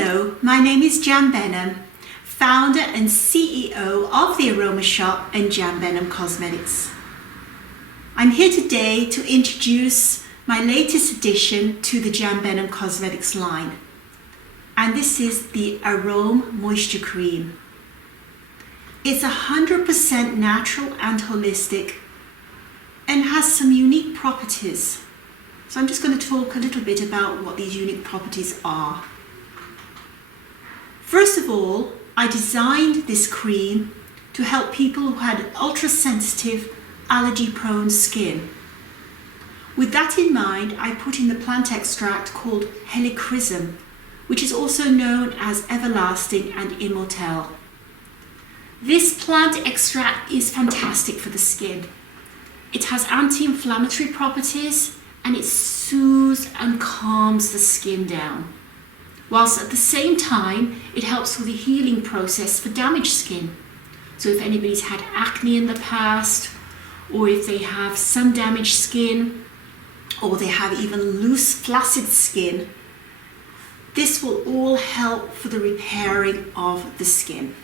Hello, my name is Jan Benham, founder and CEO of the Aroma Shop and Jan Benham Cosmetics. I'm here today to introduce my latest addition to the Jan Benham Cosmetics line, and this is the Aroma Moisture Cream. It's 100% natural and holistic and has some unique properties. So I'm just going to talk a little bit about what these unique properties are. First of all, I designed this cream to help people who had ultra-sensitive, allergy-prone skin. With that in mind, I put in the plant extract called Helichrysum, which is also known as everlasting and immortelle. This plant extract is fantastic for the skin. It has anti-inflammatory properties and it soothes and calms the skin down, whilst at the same time it helps with the healing process for damaged skin. So if anybody's had acne in the past, or if they have sun damaged skin, or they have even loose flaccid skin, this will all help for the repairing of the skin.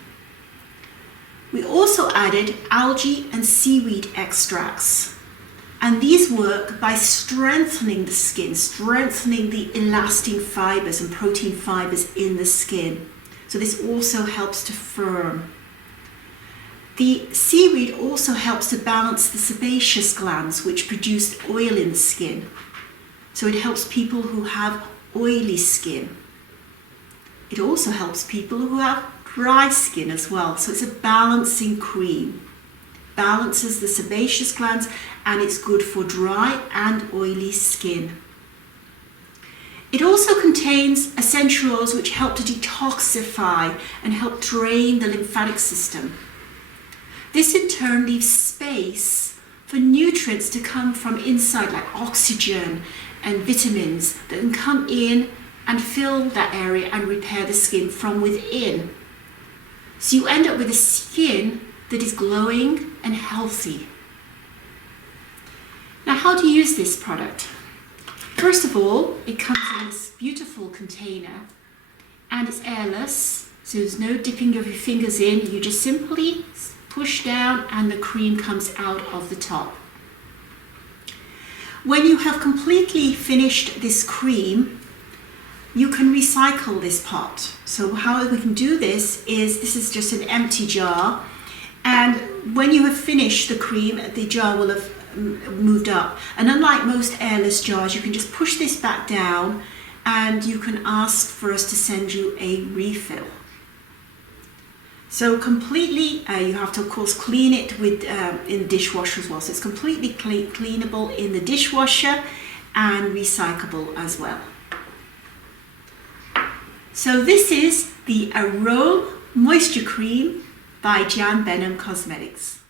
We also added algae and seaweed extracts, and these work by strengthening the skin, strengthening the elastin fibers and protein fibers in the skin. So this also helps to firm. The seaweed also helps to balance the sebaceous glands, which produce oil in the skin. So it helps people who have oily skin. It also helps people who have dry skin as well. So it's a balancing cream. Balances the sebaceous glands, and it's good for dry and oily skin. It also contains essential oils which help to detoxify and help drain the lymphatic system. This in turn leaves space for nutrients to come from inside, like oxygen and vitamins that can come in and fill that area and repair the skin from within. So you end up with a skin that is glowing and healthy. Now, how do you use this product? First of all, it comes in this beautiful container and it's airless, so there's no dipping of your fingers in. You just simply push down and the cream comes out of the top. When you have completely finished this cream, you can recycle this pot. So how we can do this is just an empty jar, and when you have finished the cream, the jar will have moved up. And unlike most airless jars, you can just push this back down and you can ask for us to send you a refill. So completely, you have to of course clean it with in the dishwasher as well. So it's completely cleanable in the dishwasher and recyclable as well. So this is the Aroma Moisture Cream by Jan Benham Cosmetics.